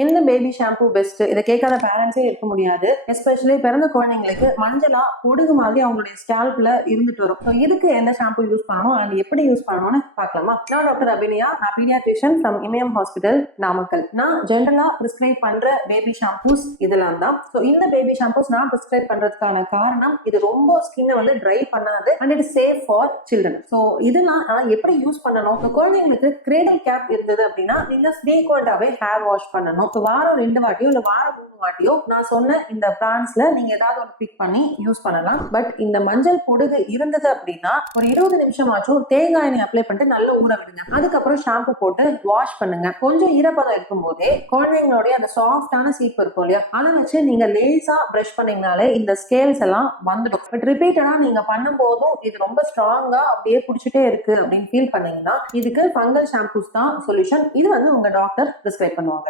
எந்த baby shampoo best இதை கேட்காத பேரண்ட்ஸே இருக்க முடியாது. எஸ்பெஷலி பிறந்த குழந்தைங்களுக்கு மஞ்சளா பொடுகு மாதிரி அவங்களுடைய ஸ்கேல்ப்ல இருந்துட்டு வரும். ஸோ இதுக்கு எந்த ஷாம்பு யூஸ் பண்ணணும் அண்ட் எப்படி யூஸ் பண்ணணும்னு பார்க்கலாமா? நான் டாக்டர் அபினியா, நான் paediatrician from Imayam hospital, Namakkal. நான் ஜென்ரலா பிரிஸ்கிரைப் பண்ற பேபி ஷாம்பூஸ் இதெல்லாம் தான். ஸோ இந்த பேபி ஷாம்பூஸ் நான் பிரிஸ்கிரைப் பண்றதுக்கான காரணம் இது ரொம்ப ஸ்கின்னை வந்து ட்ரை பண்ணாது and it is safe for children. So இதெல்லாம் நான் எப்படி யூஸ் பண்ணணும்? குழந்தைங்களுக்கு கிரேடல் கேப் இருந்தது அப்படின்னா நீங்க ஃப்ரீக்வெண்டாவே ஹேர் வாஷ் பண்ணணும். வாரம் 2 வாட்டியோ இல்ல வாரம் 3 வாட்டியோ நான் சொன்ன இந்த பிராண்ட்ஸ்ல நீங்க ஏதாவது ஒரு பிக் பண்ணி யூஸ் பண்ணலாம். பட் இந்த மஞ்சள் பொடுகு இருந்தது அப்படின்னா ஒரு 20 நிமிஷம் ஆச்சும் தேங்காய் எண்ணெய் அப்ளை பண்ணிட்டு நல்லா ஊற விடுங்க. அதுக்கப்புறம் ஷாம்பு போட்டு வாஷ் பண்ணுங்க. கொஞ்சம் ஈரப்பதம் இருக்கும் போதே குழந்தைங்களுடைய அந்த சாஃப்டான சீப் இருக்கும் இல்லையா, அதை வச்சு நீங்க லேசா பிரஷ் பண்ணீங்கனாலே இந்த ஸ்கேல்ஸ் எல்லாம் வந்துடும். பட் ரிப்பீட்டடா நீங்க பண்ணும் போதும் இது ரொம்ப ஸ்ட்ராங்கா அப்படியே பிடிச்சிட்டே இருக்கு அப்படின்னு ஃபீல் பண்ணீங்கன்னா இதுக்கு ஃபங்கல் ஷாம்பூஸ் தான் சொல்யூஷன். இது வந்து உங்க டாக்டர் பிரிஸ்கிரைப் பண்ணுவாங்க.